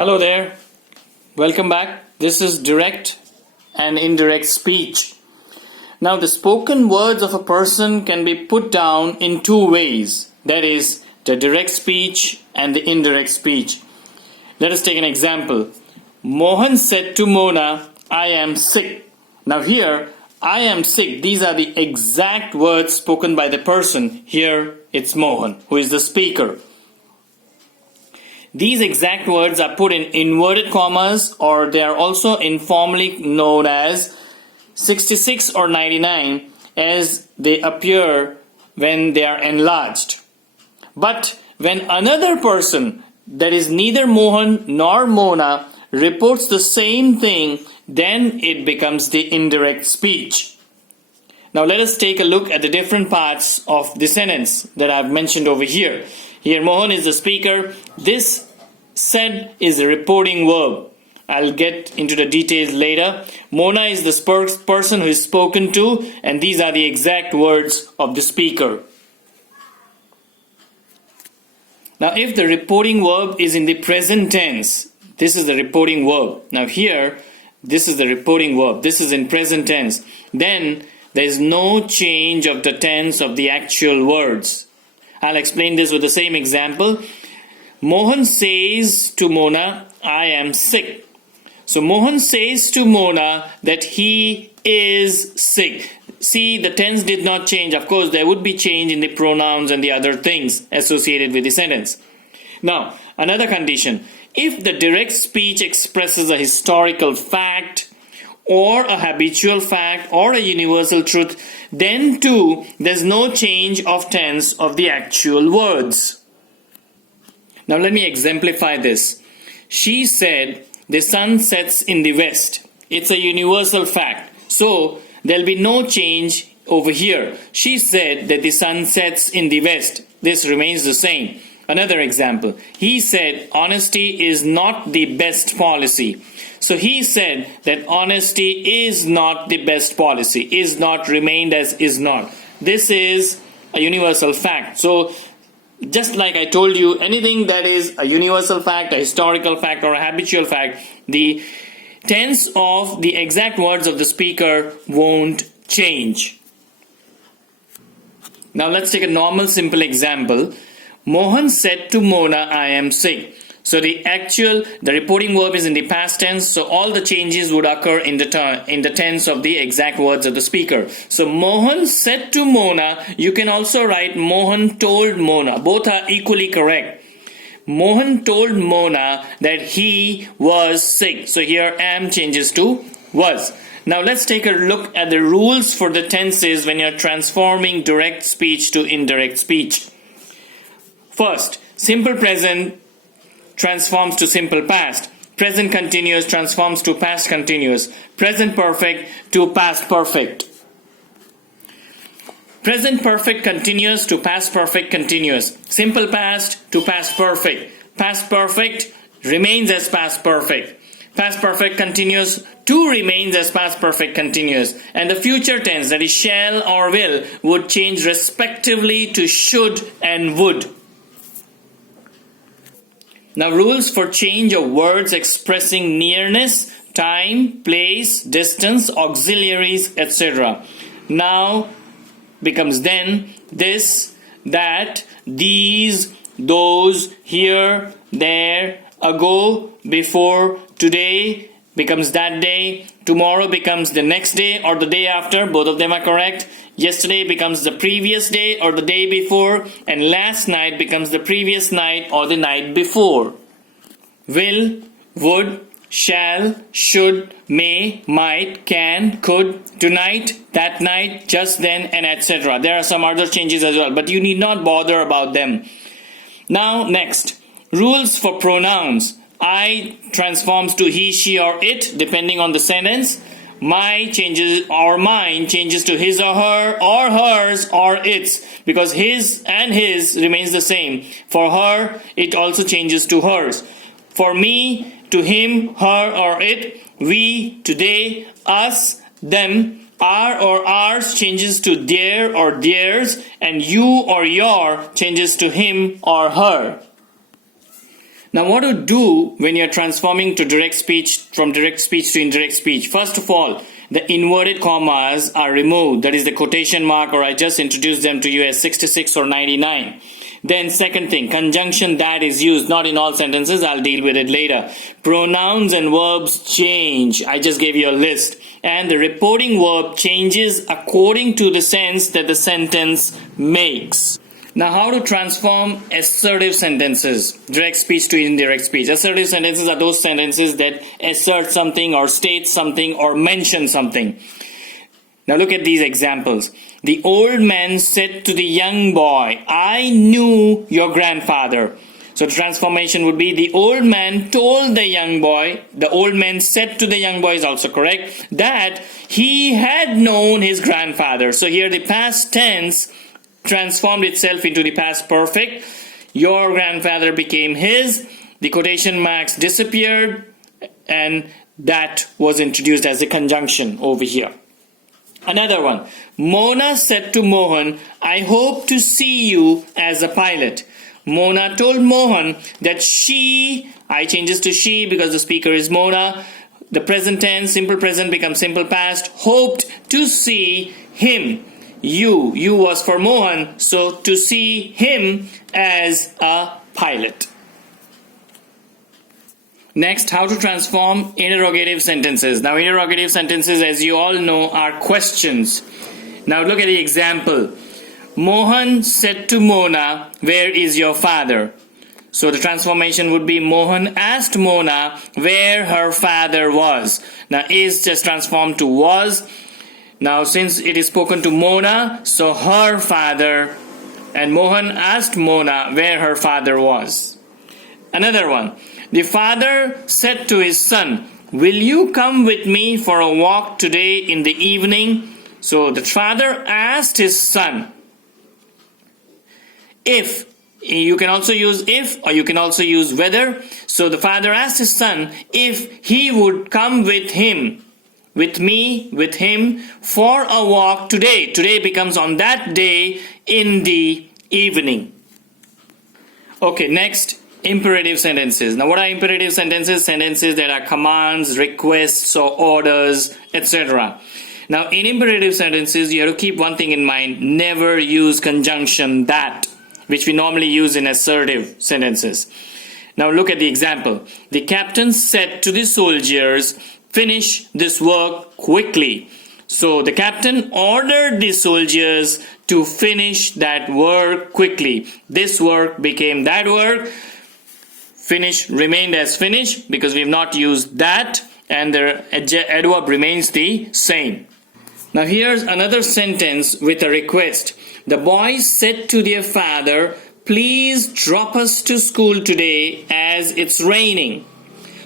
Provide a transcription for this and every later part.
Hello there. Welcome back. This is direct and indirect speech. Now, the spoken words of a person can be put down in two ways. That is, the direct speech and the indirect speech. Let us take an example. Mohan said to Mona, I am sick. Now here, I am sick. These are the exact words spoken by the person. Here, it's Mohan, who is the speaker. These exact words are put in inverted commas, or they are also informally known as 66 or 99, as they appear when they are enlarged. But when another person, that is neither Mohan nor Mona, reports the same thing, then it becomes the indirect speech. Now let us take a look at the different parts of the sentence that I've mentioned over here. Here Mohan is the speaker. This said is a reporting verb. I'll get into the details later. Mona is the person who is spoken to, and these are the exact words of the speaker. Now if the reporting verb is in the present tense, this is the reporting verb. Now here, this is the reporting verb. This is in present tense. Then there is no change of the tense of the actual words. I'll explain this with the same example. Mohan says to Mona, I am sick. So Mohan says to Mona that he is sick. See, the tense did not change. Of course, there would be change in the pronouns and the other things associated with the sentence. Now, another condition. If the direct speech expresses a historical fact, or a habitual fact, or a universal truth, then too, there's no change of tense of the actual words. Now let me exemplify this. She said, the sun sets in the west. It's a universal fact. So, there'll be no change over here. She said that the sun sets in the west. This remains the same. Another example. He said, honesty is not the best policy. So he said that honesty is not the best policy. Is not remained as is not. This is a universal fact. So, just like I told you, anything that is a universal fact, a historical fact, or a habitual fact, the tense of the exact words of the speaker won't change. Now let's take a normal simple example. Mohan said to Mona, I am sick. So the reporting verb is in the past tense, so all the changes would occur in the tense of the exact words of the speaker. So Mohan said to Mona, you can also write Mohan told Mona. Both are equally correct. Mohan told Mona that he was sick. So here am changes to was. Now let's take a look at the rules for the tenses when you're transforming direct speech to indirect speech. First, simple present transforms to simple past. Present continuous transforms to past continuous. Present perfect to past perfect. Present perfect continuous to past perfect continuous. Simple past to past perfect. Past perfect remains as past perfect. Past perfect continuous to remains as past perfect continuous. And the future tense, that is shall or will, would change respectively to should and would. Now, rules for change of words expressing nearness, time, place, distance, auxiliaries, etc. Now becomes then, this, that, these, those, here, there, ago, before, today becomes that day, tomorrow becomes the next day or the day after, both of them are correct. Yesterday becomes the previous day or the day before, and last night becomes the previous night or the night before. Will, would, shall, should, may, might, can, could, tonight, that night, just then, and etc. There are some other changes as well, but you need not bother about them. Now, next, rules for pronouns. I transforms to he, she, or it, depending on the sentence. My changes or mine changes to his or her, or hers or its, because his and his remains the same. For her, it also changes to hers. For me, to him, her or it. We, to they, us, them. Our or ours changes to their or theirs, and you or your changes to him or her. Now, what to do when you're transforming to direct speech, from direct speech to indirect speech? First of all, the inverted commas are removed. That is the quotation mark, or I just introduced them to you as 66 or 99. Then second thing, conjunction that is used, not in all sentences. I'll deal with it later. Pronouns and verbs change. I just gave you a list. And the reporting verb changes according to the sense that the sentence makes. Now, how to transform assertive sentences, direct speech to indirect speech. Assertive sentences are those sentences that assert something or state something or mention something. Now, look at these examples. The old man said to the young boy, I knew your grandfather. So the transformation would be the old man told the young boy, the old man said to the young boy is also correct, that he had known his grandfather. So here the past tense transformed itself into the past perfect. Your grandfather became his. The quotation marks disappeared, and that was introduced as a conjunction over here. Another one. Mona said to Mohan, I hope to see you as a pilot. Mona told Mohan that she, I changes to she because the speaker is Mona. The present tense, simple present becomes simple past, hoped to see him. You was for Mohan, so to see him as a pilot. Next, how to transform interrogative sentences. Now, interrogative sentences, as you all know, are questions. Now, look at the example. Mohan said to Mona, where is your father? So the transformation would be Mohan asked Mona where her father was. Now, is just transformed to was. Now, since it is spoken to Mona, so her father, and Mohan asked Mona where her father was. Another one. The father said to his son, will you come with me for a walk today in the evening? So the father asked his son. If, you can also use if, or you can also use whether. So the father asked his son if he would come with him, with him for a walk today. Today becomes on that day in the evening. Okay, next, imperative sentences. Now, what are imperative sentences? Sentences that are commands, requests, or orders, etc. Now, in imperative sentences, you have to keep one thing in mind. Never use conjunction that, which we normally use in assertive sentences. Now, look at the example. The captain said to the soldiers, finish this work quickly. So the captain ordered the soldiers to finish that work quickly. This work became that work. Finish remained as finish because we have not used that, and the adverb remains the same. Now here's another sentence with a request. The boys said to their father, please drop us to school today as it's raining.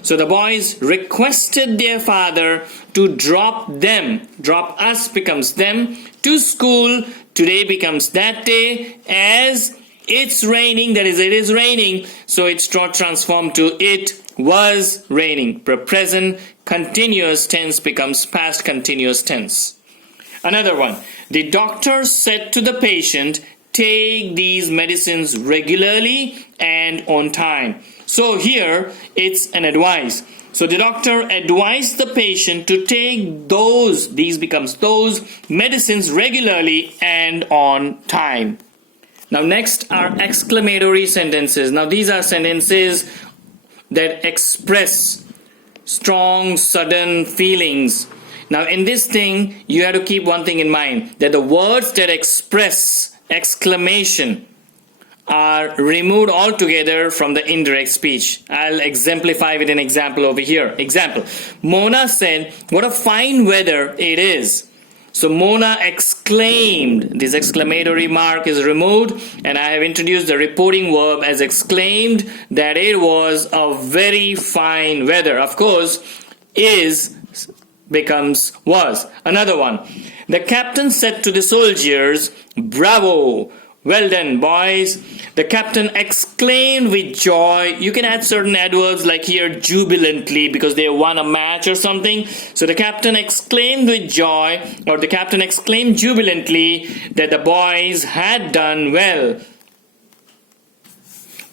So the boys requested their father to drop them. Drop us becomes them. To school today becomes that day as it's raining. That is, it is raining. So it's transformed to it was raining. Present continuous tense becomes past continuous tense. Another one. The doctor said to the patient, take these medicines regularly and on time. So here it's an advice. So the doctor advised the patient to take these becomes those medicines regularly and on time. Now next are exclamatory sentences. Now these are sentences that express strong, sudden feelings. Now in this thing, you have to keep one thing in mind, that the words that express exclamation are removed altogether from the indirect speech. I'll exemplify with an example over here. Example. Mona said, what a fine weather it is. So Mona exclaimed. This exclamatory mark is removed, and I have introduced the reporting verb as exclaimed that it was a very fine weather. Of course, is becomes was. Another one. The captain said to the soldiers, bravo! Well done, boys. The captain exclaimed with joy. You can add certain adverbs like here, jubilantly, because they won a match or something. So the captain exclaimed with joy, or the captain exclaimed jubilantly that the boys had done well.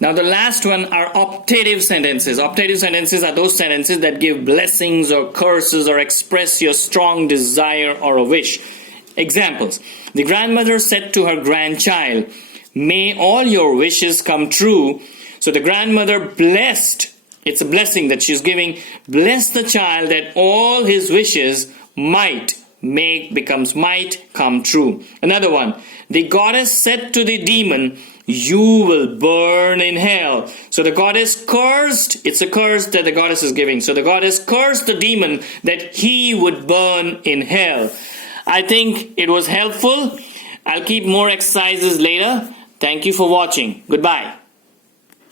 Now the last one are optative sentences. Optative sentences are those sentences that give blessings or curses or express your strong desire or a wish. Examples. The grandmother said to her grandchild, "May all your wishes come true." So the grandmother blessed, it's a blessing that she's giving, blessed the child that all his wishes might come true. Another one. The goddess said to the demon, "You will burn in hell." So the goddess cursed, it's a curse that the goddess is giving. So the goddess cursed the demon that he would burn in hell. I think it was helpful. I'll keep more exercises later. Thank you for watching. Goodbye.